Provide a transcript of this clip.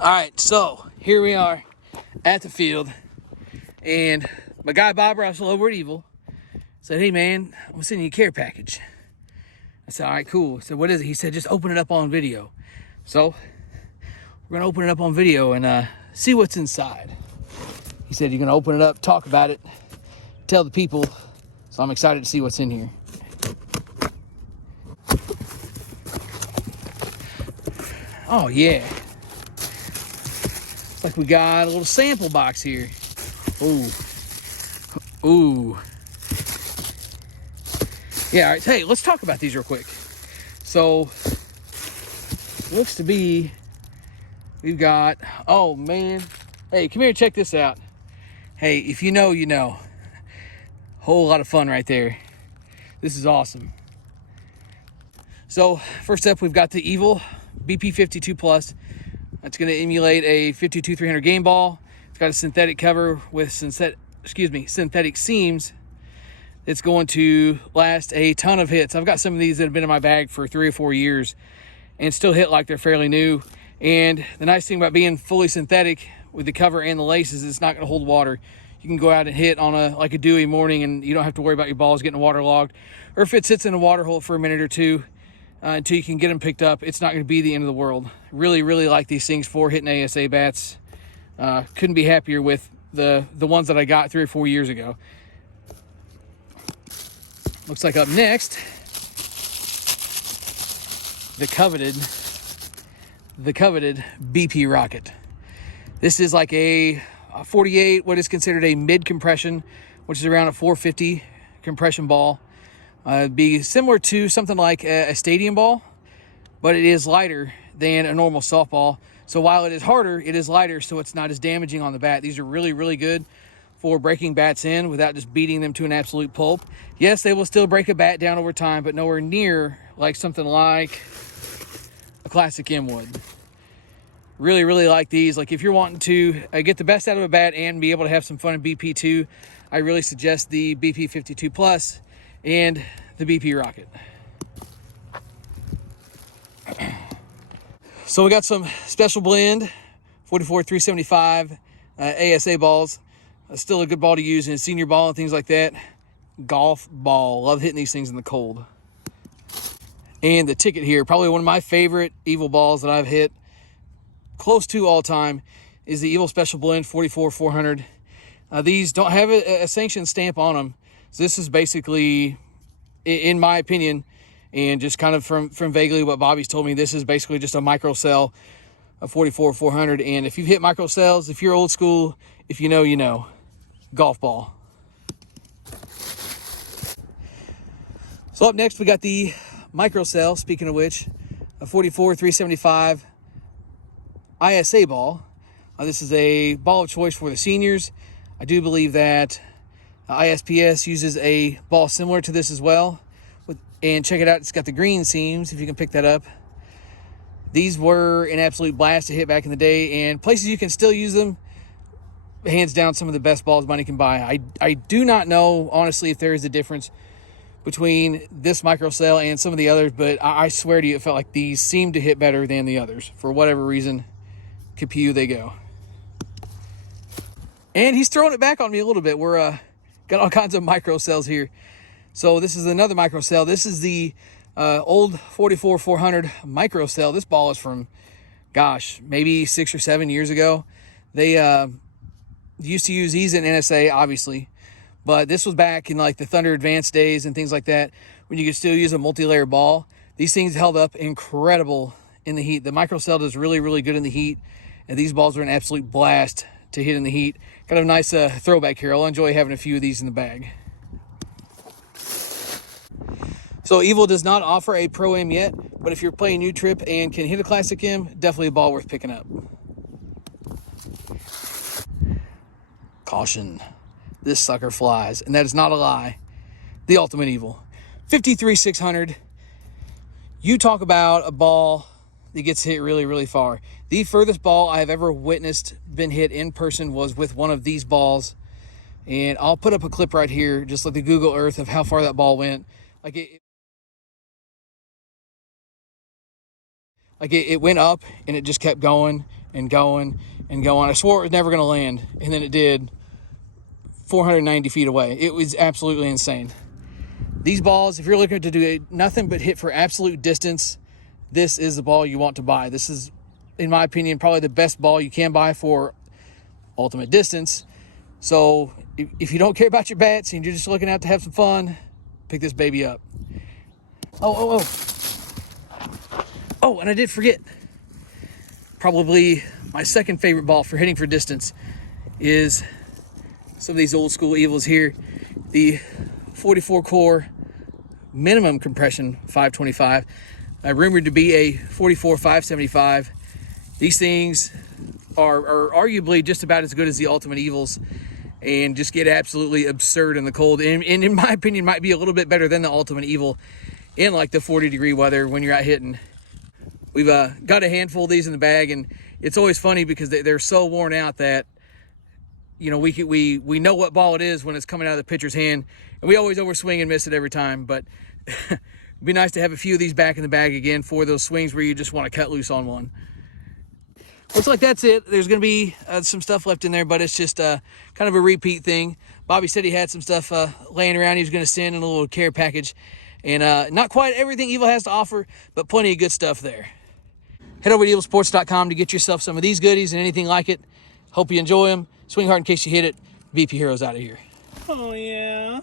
All right, so here we are at the field, and my guy Bob Russell over at Evil said, "Hey man, I'm sending you a care package." I said, "All right, cool." I said, "What is it?" He said, "Just open it up on video." So we're gonna open it up on video and see what's inside. He said, "You're gonna open it up, talk about it, tell the people." So I'm excited to see what's in here. Oh yeah. Looks like we got a little sample box here. Ooh. Ooh. Yeah, all right. Hey, let's talk about these real quick. So, looks to be, we've got, oh man. Hey, come here, check this out. Hey, if you know, you know. Whole lot of fun right there. This is awesome. So, first up, we've got the Evil BP52 Plus. That's going to emulate a 52-300 game ball. It's got a synthetic cover with synthetic seams. It's going to last a ton of hits. I've got some of these that have been in my bag for 3 or 4 years and still hit like they're fairly new. And the nice thing about being fully synthetic with the cover and the laces, it's not going to hold water. You can go out and hit on a dewy morning and you don't have to worry about your balls getting waterlogged. Or if it sits in a water hole for a minute or two, until you can get them picked up, it's not going to be the end of the world. Really, really like these things for hitting ASA bats. Couldn't be happier with the ones that I got 3 or 4 years ago. Looks like up next, the coveted BP Rocket. This is like a 48, what is considered a mid compression, which is around a 450 compression ball. Be similar to something like a stadium ball, but it is lighter than a normal softball. So while it is harder, it is lighter, so it's not as damaging on the bat. These are really, really good for breaking bats in without just beating them to an absolute pulp. Yes, they will still break a bat down over time, but nowhere near like something like a Classic M would. Really, really like these. Like if you're wanting to get the best out of a bat and be able to have some fun in BP2, I really suggest the BP52 Plus and the BP Rocket. So we got some special blend 44-375 ASA balls. Still a good ball to use in a senior ball and things like that. Golf ball. Love hitting these things in the cold. And the ticket here, probably one of my favorite Evil balls that I've hit close to all time, is the Evil Special Blend 44-400. These don't have a sanctioned stamp on them. So this is basically, in my opinion, and just kind of from vaguely what Bobby's told me, this is basically just a microcell of 44-400. And if you've hit microcells, if you're old school, if you know, you know. Golf ball. So up next, we got the microcell, speaking of which, a 44-375 ISA ball. This is a ball of choice for the seniors. I do believe that ISPS uses a ball similar to this as well. And check it out, it's got the green seams, if you can pick that up. These were an absolute blast to hit back in the day, and places you can still use them, hands down some of the best balls money can buy. I do not know, honestly, if there is a difference between this microcell and some of the others, but I swear to you, it felt like these seemed to hit better than the others. For whatever reason, Capew they go. And he's throwing it back on me a little bit. We're got all kinds of microcells here. So this is another microcell. This is the old 44-400 microcell. This ball is from, gosh, maybe 6 or 7 years ago. They used to use these in NSA, obviously, but this was back in like the Thunder Advanced days and things like that, when you could still use a multi-layer ball. These things held up incredible in the heat. The microcell does really, really good in the heat, and these balls are an absolute blast to hit in the heat. Got a nice throwback here. I'll enjoy having a few of these in the bag. So Evil does not offer a Pro-Am yet, but if you're playing U-Trip and can hit a Classic M, definitely a ball worth picking up. Caution, this sucker flies, and that is not a lie. The Ultimate Evil 53-600. You talk about a ball that gets hit really, really far. The furthest ball I have ever witnessed been hit in person was with one of these balls, and I'll put up a clip right here, just like the Google Earth of how far that ball went. It went up and it just kept going and going and going. I swore it was never going to land, and then it did 490 feet away. It was absolutely insane. These balls, if you're looking to do nothing but hit for absolute distance, this is the ball you want to buy. This is, in my opinion, probably the best ball you can buy for ultimate distance. So if you don't care about your bats and you're just looking out to have some fun, pick this baby up. Oh, and I did forget. Probably my second favorite ball for hitting for distance is some of these old school Evils here. The 44 core minimum compression 525. Rumored to be a 44 575. These things are arguably just about as good as the Ultimate Evils and just get absolutely absurd in the cold. And in my opinion, might be a little bit better than the Ultimate Evil in like the 40-degree weather when you're out hitting. We've got a handful of these in the bag, and it's always funny because they're so worn out that, you know, we know what ball it is when it's coming out of the pitcher's hand, and we always overswing and miss it every time. But it'd be nice to have a few of these back in the bag again for those swings where you just want to cut loose on one. Looks like that's it. There's going to be some stuff left in there, but it's just kind of a repeat thing. Bobby said he had some stuff laying around he was going to send in a little care package. And not quite everything Evil has to offer, but plenty of good stuff there. Head over to evilsports.com to get yourself some of these goodies and anything like it. Hope you enjoy them. Swing hard in case you hit it. VP Heroes out of here. Oh, yeah.